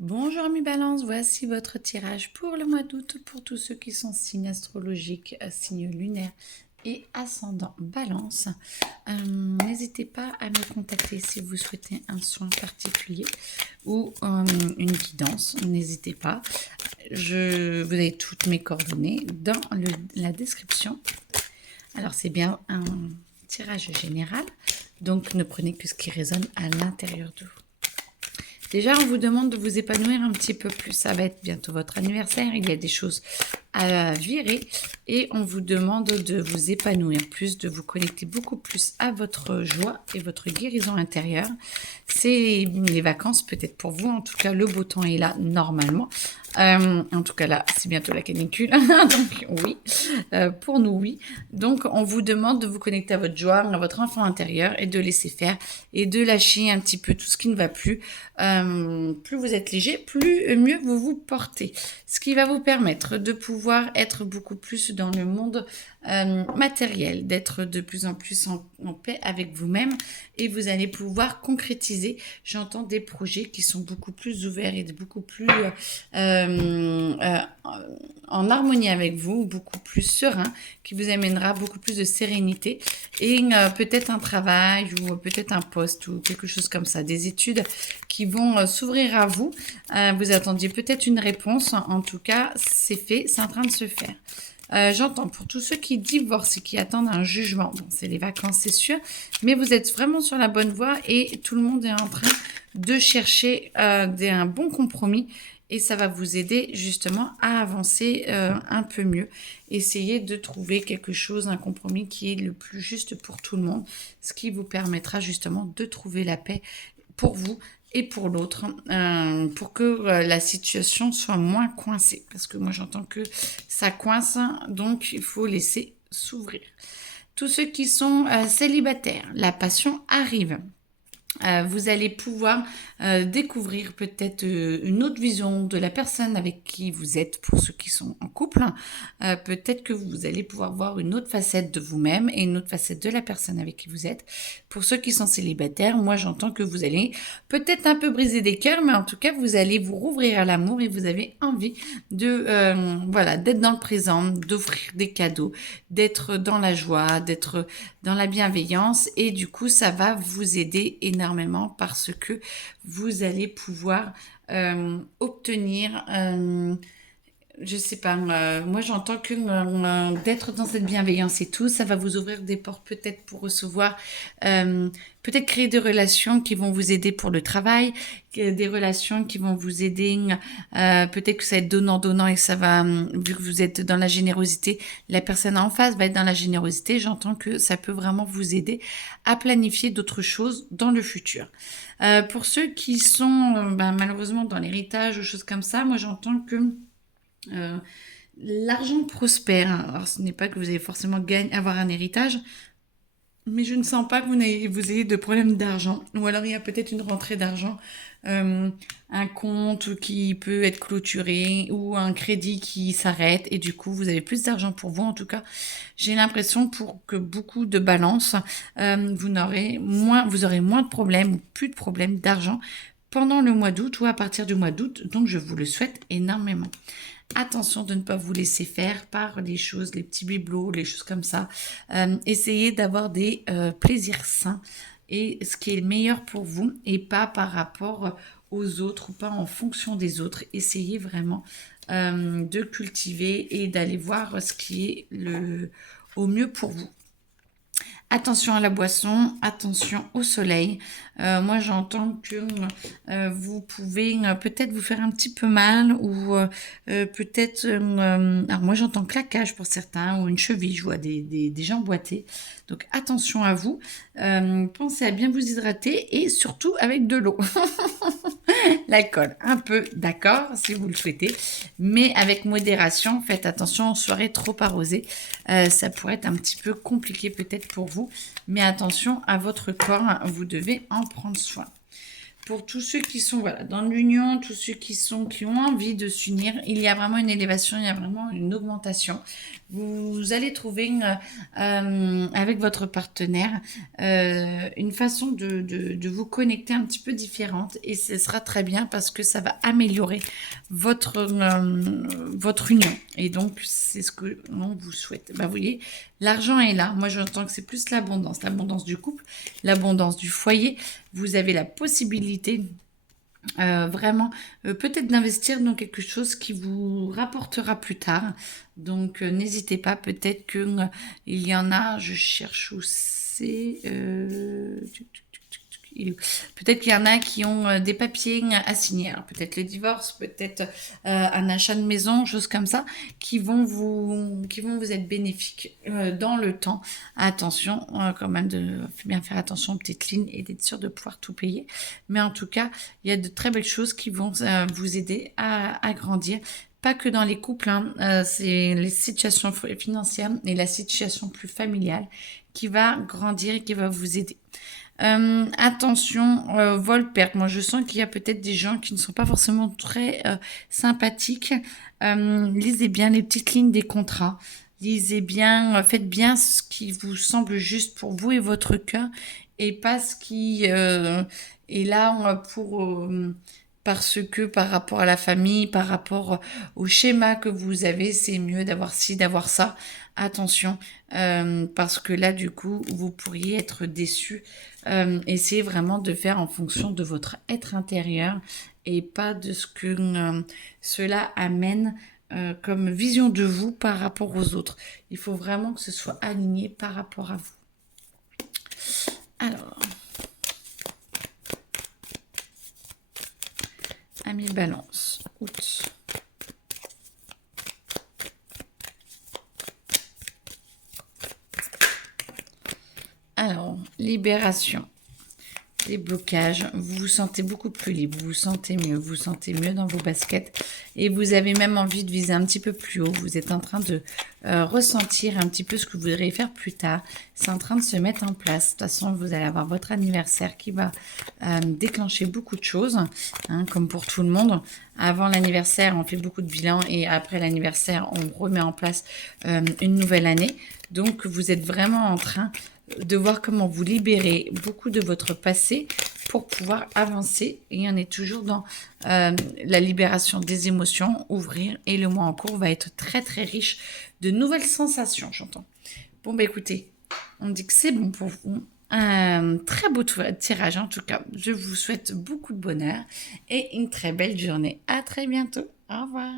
Bonjour amis Balance, voici votre tirage pour le mois d'août pour tous ceux qui sont signes astrologiques, signes lunaires et ascendant Balance. N'hésitez pas à me contacter si vous souhaitez un soin particulier ou une guidance. N'hésitez pas. Vous avez toutes mes coordonnées dans la description. Alors c'est bien un tirage général, donc ne prenez que ce qui résonne à l'intérieur de vous. Déjà, on vous demande de vous épanouir un petit peu plus. Ça va être bientôt votre anniversaire. Il y a des choses à virer et on vous demande de vous épanouir plus, de vous connecter beaucoup plus à votre joie et votre guérison intérieure. C'est les vacances peut-être pour vous. En tout cas, le beau temps est là normalement. En tout cas, là, c'est bientôt la canicule. Donc, oui. Pour nous, oui. Donc, on vous demande de vous connecter à votre joie, à votre enfant intérieur et de laisser faire et de lâcher un petit peu tout ce qui ne va plus. Plus vous êtes léger, plus mieux vous vous portez. Ce qui va vous permettre de pouvoir être beaucoup plus dans le monde matériel, d'être de plus en plus en paix avec vous-même et vous allez pouvoir concrétiser, j'entends, des projets qui sont beaucoup plus ouverts et beaucoup plus en harmonie avec vous, beaucoup plus serein, qui vous amènera beaucoup plus de sérénité et peut-être un travail ou peut-être un poste ou quelque chose comme ça, des études qui vont s'ouvrir à vous. Vous attendiez peut-être une réponse, en tout cas c'est fait, c'est en train de se faire. J'entends pour tous ceux qui divorcent et qui attendent un jugement. Bon, c'est les vacances, c'est sûr, mais vous êtes vraiment sur la bonne voie et tout le monde est en train de chercher un bon compromis et ça va vous aider justement à avancer un peu mieux. Essayez de trouver quelque chose, un compromis qui est le plus juste pour tout le monde, ce qui vous permettra justement de trouver la paix pour vous et pour l'autre, pour que la situation soit moins coincée. Parce que moi, j'entends que ça coince, donc il faut laisser s'ouvrir. Tous ceux qui sont célibataires, la passion arrive. Vous allez pouvoir découvrir peut-être une autre vision de la personne avec qui vous êtes pour ceux qui sont en couple. Peut-être que vous allez pouvoir voir une autre facette de vous-même et une autre facette de la personne avec qui vous êtes. Pour ceux qui sont célibataires, moi j'entends que vous allez peut-être un peu briser des cœurs, mais en tout cas vous allez vous rouvrir à l'amour et vous avez envie de d'être dans le présent, d'offrir des cadeaux, d'être dans la joie, d'être dans la bienveillance et du coup ça va vous aider énormément parce que vous allez pouvoir obtenir je sais pas, moi j'entends que d'être dans cette bienveillance et tout, ça va vous ouvrir des portes peut-être pour recevoir, peut-être créer des relations qui vont vous aider pour le travail, des relations qui vont vous aider, peut-être que ça va être donnant-donnant et ça va, vu que vous êtes dans la générosité, la personne en face va être dans la générosité, j'entends que ça peut vraiment vous aider à planifier d'autres choses dans le futur. Pour ceux qui sont malheureusement dans l'héritage ou choses comme ça, moi j'entends que l'argent prospère. Alors, ce n'est pas que vous allez forcément avoir un héritage, mais je ne sens pas que vous ayez de problème d'argent. Ou alors, il y a peut-être une rentrée d'argent, un compte qui peut être clôturé ou un crédit qui s'arrête et du coup, vous avez plus d'argent pour vous. En tout cas, j'ai l'impression pour que beaucoup de balances, vous aurez moins de problèmes ou plus de problèmes d'argent pendant le mois d'août ou à partir du mois d'août. Donc, je vous le souhaite énormément. Attention de ne pas vous laisser faire par les choses, les petits bibelots, les choses comme ça. Essayez d'avoir des plaisirs sains et ce qui est le meilleur pour vous et pas par rapport aux autres ou pas en fonction des autres. Essayez vraiment de cultiver et d'aller voir ce qui est au mieux pour vous. Attention à la boisson, attention au soleil. Moi, j'entends que vous pouvez peut-être vous faire un petit peu mal ou peut-être... alors moi, j'entends claquage pour certains ou une cheville. Je vois des gens boiter. Donc, attention à vous. Pensez à bien vous hydrater et surtout avec de l'eau. L'alcool, un peu, d'accord, si vous le souhaitez, mais avec modération. Faites attention aux soirées trop arrosées. Ça pourrait être un petit peu compliqué peut-être pour vous, mais attention à votre corps, vous devez en prendre soin. pour tous ceux qui sont voilà, dans l'union, tous ceux qui ont envie de s'unir, il y a vraiment une élévation, il y a vraiment une augmentation. Vous allez trouver avec votre partenaire une façon de vous connecter un petit peu différente et ce sera très bien parce que ça va améliorer votre union. Et donc, c'est ce que l'on vous souhaite. Bah, vous voyez, l'argent est là. Moi, j'entends que c'est plus l'abondance du couple, l'abondance du foyer. Vous avez la possibilité vraiment peut-être d'investir dans quelque chose qui vous rapportera plus tard. Donc n'hésitez pas, peut-être que il y en a, je cherche où c'est. Peut-être qu'il y en a qui ont des papiers à signer. Alors peut-être le divorce, peut-être un achat de maison, choses comme ça, qui vont vous être bénéfiques dans le temps. Attention, quand même, de bien faire attention aux petites lignes et d'être sûr de pouvoir tout payer. Mais en tout cas, il y a de très belles choses qui vont vous aider à grandir. Pas que dans les couples, hein, c'est les situations financières et la situation plus familiale qui va grandir et qui va vous aider. Attention, vol-perte. Moi, je sens qu'il y a peut-être des gens qui ne sont pas forcément très sympathiques. Lisez bien les petites lignes des contrats. Lisez bien, faites bien ce qui vous semble juste pour vous et votre cœur, et pas ce qui est là parce que par rapport à la famille, par rapport au schéma que vous avez, c'est mieux d'avoir ci, d'avoir ça. Attention, parce que là, du coup, vous pourriez être déçu. Essayez vraiment de faire en fonction de votre être intérieur et pas de ce que cela amène comme vision de vous par rapport aux autres. Il faut vraiment que ce soit aligné par rapport à vous. Alors, Ami Balance, août. Alors, libération, des blocages, vous vous sentez beaucoup plus libre, vous vous sentez mieux dans vos baskets et vous avez même envie de viser un petit peu plus haut. Vous êtes en train de ressentir un petit peu ce que vous voudriez faire plus tard. C'est en train de se mettre en place. De toute façon, vous allez avoir votre anniversaire qui va déclencher beaucoup de choses, hein, comme pour tout le monde. Avant l'anniversaire, on fait beaucoup de bilans et après l'anniversaire, on remet en place une nouvelle année. Donc, vous êtes vraiment en train de voir comment vous libérez beaucoup de votre passé pour pouvoir avancer. Et on est toujours dans la libération des émotions, ouvrir. Et le mois en cours va être très très riche de nouvelles sensations, j'entends. Bon, bah écoutez, on dit que c'est bon pour vous. Un très beau tirage en tout cas. Je vous souhaite beaucoup de bonheur et une très belle journée. À très bientôt. Au revoir.